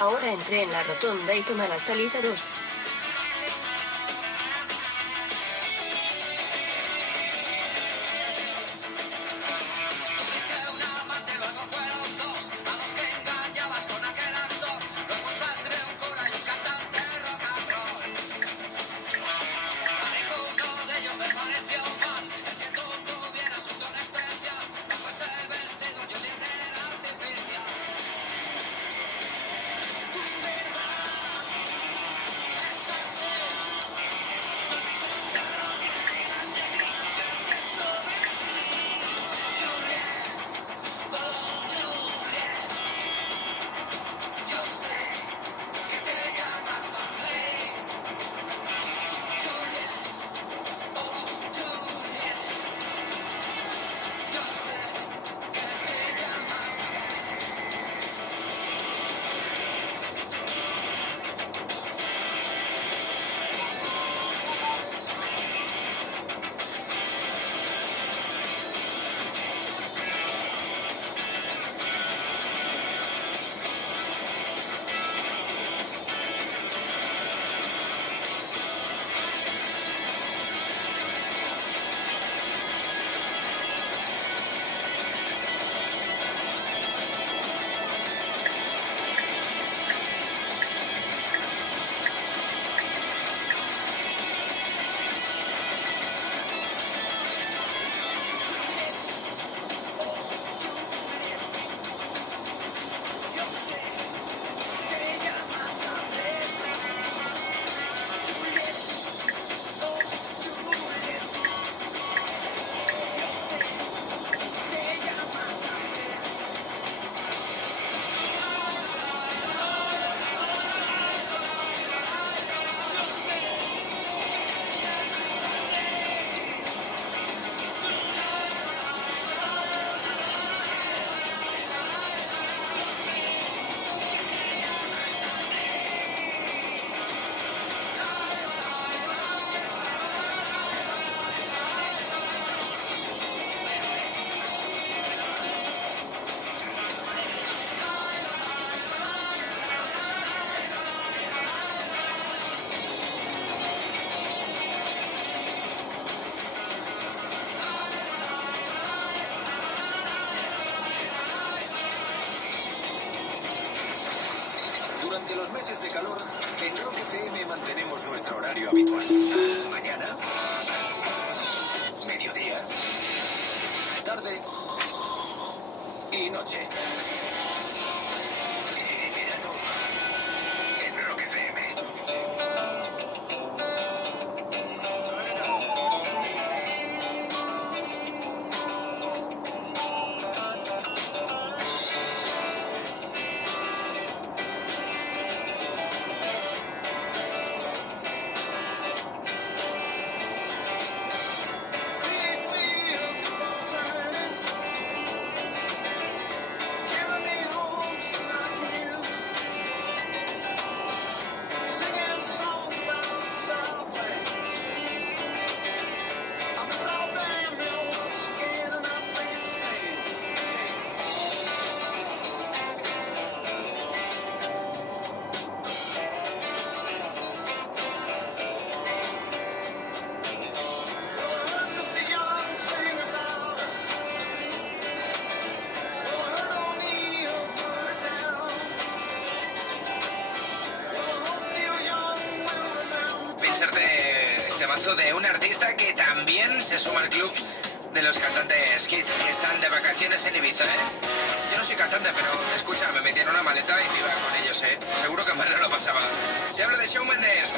Ahora entré en la rotonda y toma la salida 2. Durante los meses de calor, en Rock FM mantenemos nuestro horario habitual. Mañana, mediodía, tarde y noche. Verano en Rock FM. De un artista que también se suma al club de los cantantes Hit, que están de vacaciones en Ibiza, Yo no soy cantante, pero escucha, me metí en una maleta y me iba con ellos, Seguro que mal no lo pasaba. Te hablo de Shawn Mendes.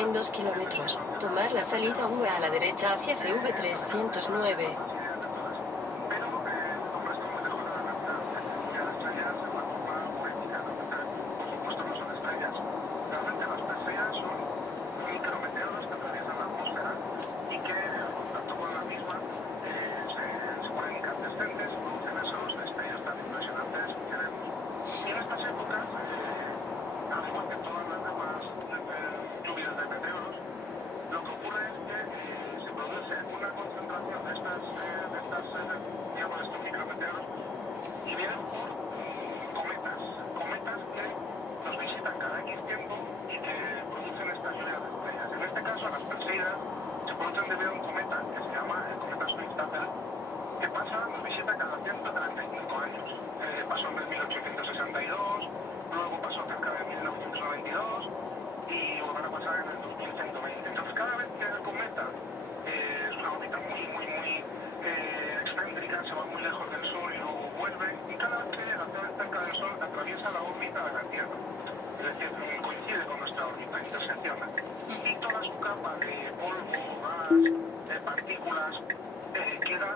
En 2 kilómetros, tomar la salida 1 a la derecha hacia CV309.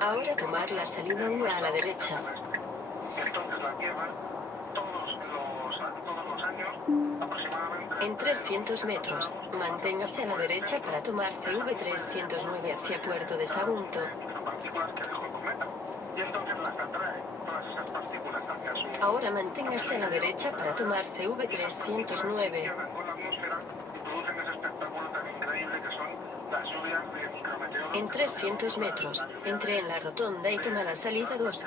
Ahora tomar la salida 1 a la derecha. Entonces la Tierra, todos los años, aproximadamente... En 300 metros, manténgase a la derecha para tomar CV309 hacia Puerto de Sagunto. Partículas que dejó el cometa. Y entonces las atrae, todas esas partículas hacia su... Ahora manténgase a la derecha para tomar CV309. Con la atmósfera y producen ese espectáculo tan increíble que son las lluvias de micrometeoros. En 300 metros, entre en la rotonda y toma la salida 2.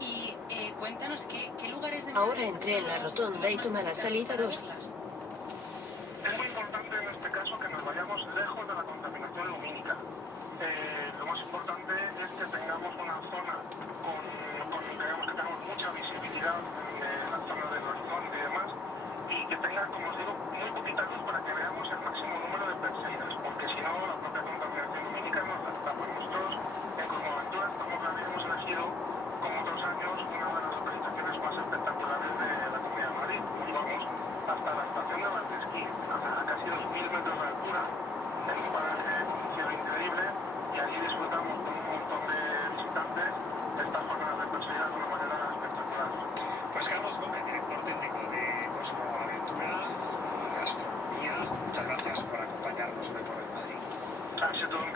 Y cuéntanos qué lugares de Ahora entré en la rotonda y toma la salida 2. Es muy importante en este caso que nos vayamos lejos de la contaminación lumínica. Lo más importante es que tengamos una zona digamos que tengamos mucha visibilidad en la zona del horizonte y demás, y que tenga, como os digo, muy poquita luz para que veamos el máximo número de perseidas, porque si no la propia contaminación lumínica nos la tapa. Nosotros en Cosmoaventura hemos elegido, como otros años, una de las localizaciones más espectaculares de la Comunidad de Madrid. Nos vamos hasta la estación de Valdesquí, a casi 2000 metros de altura, en un paraje con un cielo increíble, y allí disfrutamos con un montón de visitantes estas jornadas de Perseida de una manera espectacular. Pues Carlos Gómez, director técnico de Cosmoaventura Gastronomía, muchas gracias por acompañarnos hoy por el Madrid. Ha sido todo un placer.